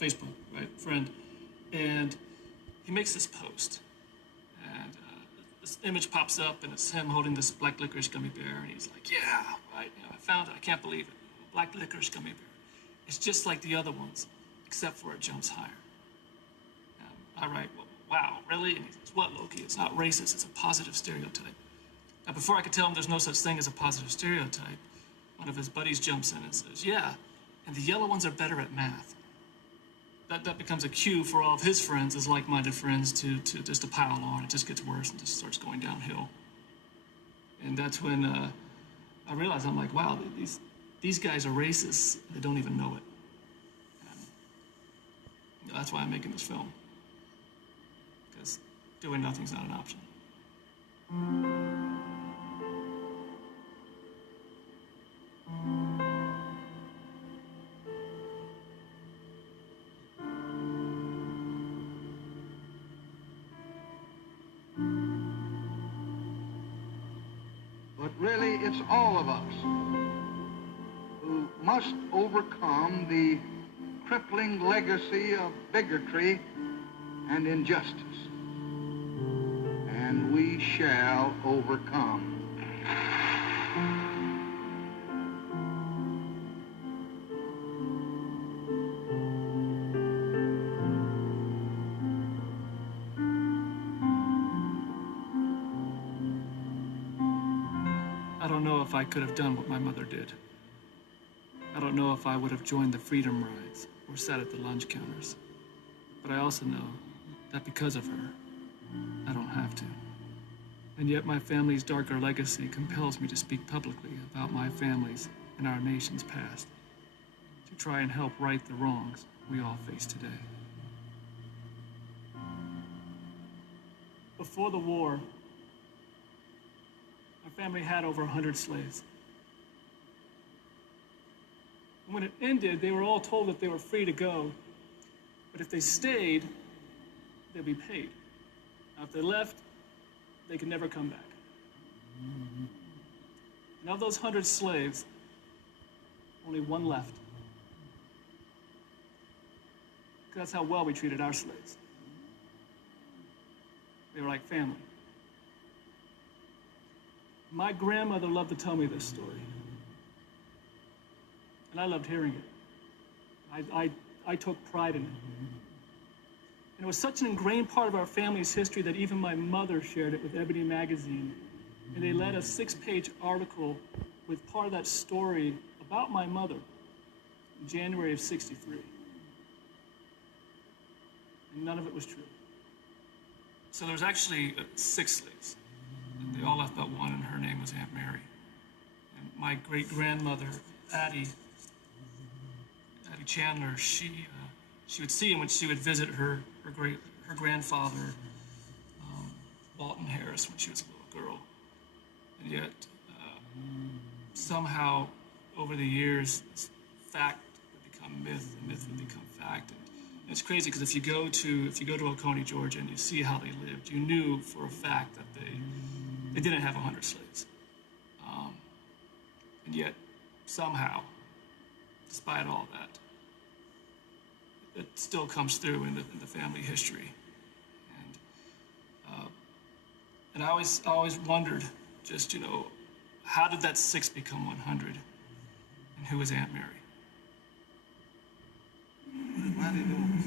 Facebook, right, friend, and he makes this post, and this image pops up, and it's him holding this black licorice gummy bear, and he's like, "Yeah, right, I found it. I can't believe it. Black licorice gummy bear. It's just like the other ones, except for it jumps higher." I write, well, "Wow, really?" And he says, "What, Loki? It's not racist. It's a positive stereotype." Now, before I could tell him there's no such thing as a positive stereotype, one of his buddies jumps in and says, "Yeah, and the yellow ones are better at math." That becomes a cue for all of his friends, his like-minded friends, to just to pile on. It just gets worse and just starts going downhill. And that's when I realized, I'm like, wow, these guys are racist. They don't even know it. And that's why I'm making this film, because doing nothing's not an option. But really, it's all of us who must overcome the crippling legacy of bigotry and injustice. And we shall overcome. I don't know if I could have done what my mother did. I don't know if I would have joined the freedom rides or sat at the lunch counters. But I also know that because of her, I don't have to. And yet my family's darker legacy compels me to speak publicly about my family's and our nation's past, to try and help right the wrongs we all face today. Before the war, my family had over 100 slaves. And when it ended, they were all told that they were free to go, but if they stayed, they'd be paid. Now, if they left, they could never come back. And of those 100 slaves, only one left. Because that's how well we treated our slaves. They were like family. My grandmother loved to tell me this story. And I loved hearing it. I took pride in it. And it was such an ingrained part of our family's history that even my mother shared it with Ebony Magazine. And they led a 6-page article with part of that story about my mother in January of '63. And none of it was true. So there was actually 6 slaves. And they all left but one, and her name was Aunt Mary. And my great-grandmother, Addie Chandler, she would see him when she would visit her grandfather, Walton Harris, when she was a little girl. And yet, somehow, over the years, this fact would become myth, and myth would become fact. And it's crazy because if you go to Oconee, Georgia, and you see how they lived, you knew for a fact that they didn't have 100 slaves. And yet, somehow, despite all that, it still comes through in the family history. And I always wondered, just, how did that 6 become 100? And who was Aunt Mary? What are they doing?